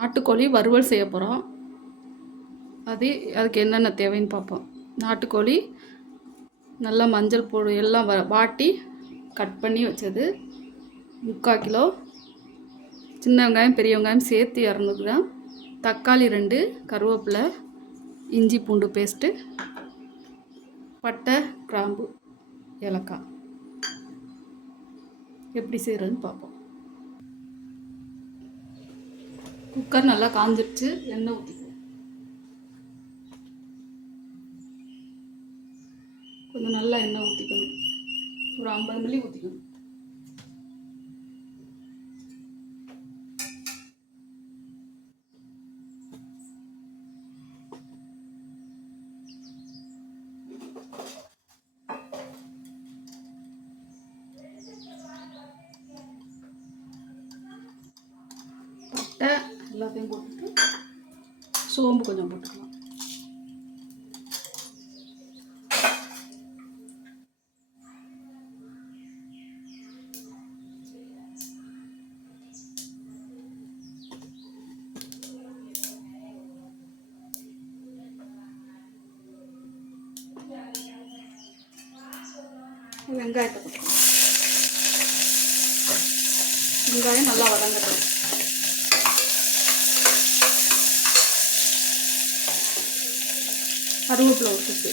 நாட்டுக்கோழி வறுவல் செய்ய போகிறோம் அது அதுக்கு என்னென்ன தேவைன்னு பார்ப்போம். நாட்டுக்கோழி நல்லா மஞ்சள் பொடி எல்லாம் வ வாட்டி கட் பண்ணி வச்சது. முக்கால் கிலோ. சின்ன வெங்காயம் பெரிய வெங்காயம் சேர்த்து இரநூறு கிராம். தக்காளி ரெண்டு கருவேப்பிலை இஞ்சி பூண்டு பேஸ்ட்டு பட்டை கிராம்பு ஏலக்காய். எப்படி செய்கிறதுன்னு பார்ப்போம். குக்கர் நல்லா காஞ்சிருச்சு எண்ணெய் ஊற்றிக்குவோம் கொஞ்சம் நல்லா எண்ணெய் ஊற்றிக்கணும் ஒரு ஐம்பது மில்லி ஊற்றிக்கணும் பட்டை எல்லாத்தையும் போட்டுட்டு சோம்பு கொஞ்சம் போட்டுக்கலாம் வெங்காயத்தை போட்டுக்கலாம் வெங்காயம் நல்லா வதங்கட்டும் கருவேப்பிலை விட்டுட்டு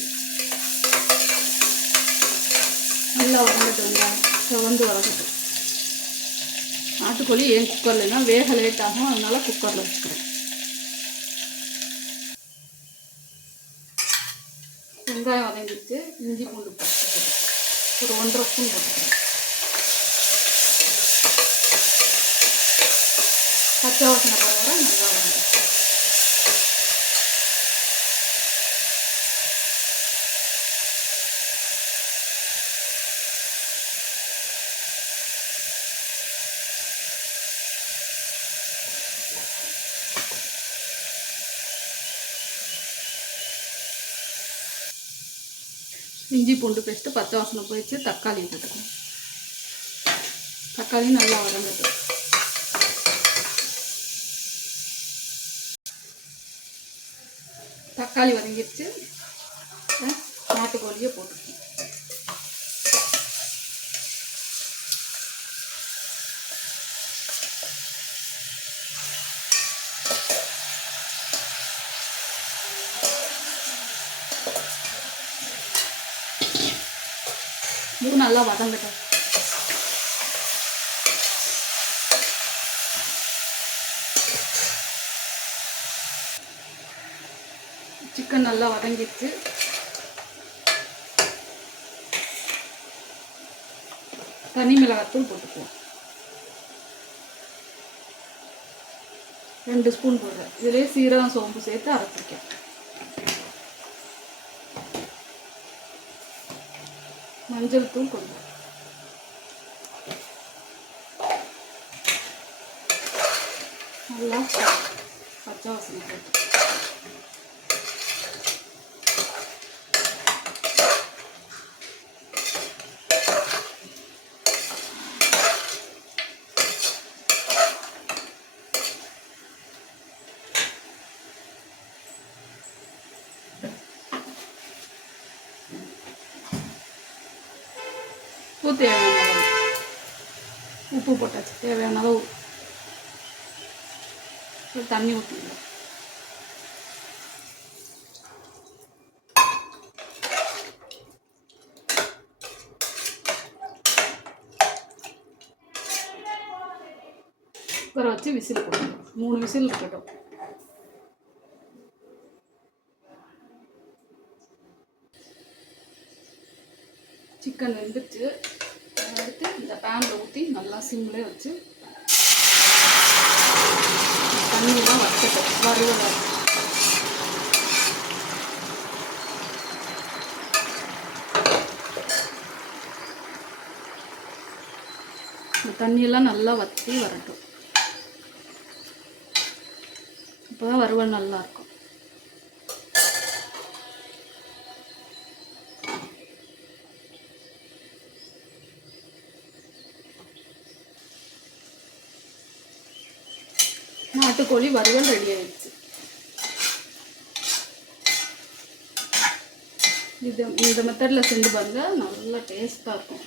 நல்லா வதங்கட்டும் வெங்காயம் செவந்து வதங்கட்டும். நாட்டுக்கோழி ஏன் குக்கர்லனா வேக லேட் ஆகும். அதனால் குக்கரில் வச்சுக்கிறேன். வெங்காயம் வதங்கிட்டு இஞ்சி பூண்டு போட்டுக்கிறேன். ஒரு ஒன்றரை ஸ்பூன் போட்டுக்கிறேன். பச்சை வாசனை பரவாயில்ல நல்லா வதங்கட்டும் இஞ்சி பூண்டு பேஸ்ட்டு பச்சை வாசனை போயிடுச்சு தக்காளி போட்டுக்கணும். தக்காளி நல்லா வதங்குது தக்காளி வதங்கிடுச்சு. நாட்டுக்கோழியை போட்டுக்கணும். இது நல்லா வதங்கட்டும். சிக்கன் நல்லா வதங்கிடுச்சு. தனி மிளகாத்தூள் போட்டுக்குவோம். ரெண்டு ஸ்பூன் போடுறேன். இதுலேயே சீரகம் சோம்பு சேர்த்து அரைச்சிருக்கேன். மஞ்சள் தூள் கொஞ்சம். நல்லா பச்சை வாசனை போட்டு. உப்பு தேவையான அளவு. உப்பு போட்டாச்சு. தேவையான அளவு தண்ணி ஊற்றிக்கலாம் குக்கரை வச்சு விசில் போட்டுக்கலாம் மூணு விசில் இருக்கட்டும். சிக்கன் வெந்துட்டு அதை எடுத்து இந்த பேனில் ஊற்றி நல்லா சிம்லே வச்சு தண்ணியெல்லாம் வச்சுட்டோம் வறுவலை இந்த தண்ணியெல்லாம் நல்லா வற்றி வரட்டும். அப்போ தான் வறுவல் நல்லாயிருக்கும் நாட்டுக்கோழி வறுவல் ரெடி ஆயிடுச்சு. இது இந்த மெத்தடில் செஞ்சு பாருங்கள் நல்லா டேஸ்ட்டாக இருக்கும்.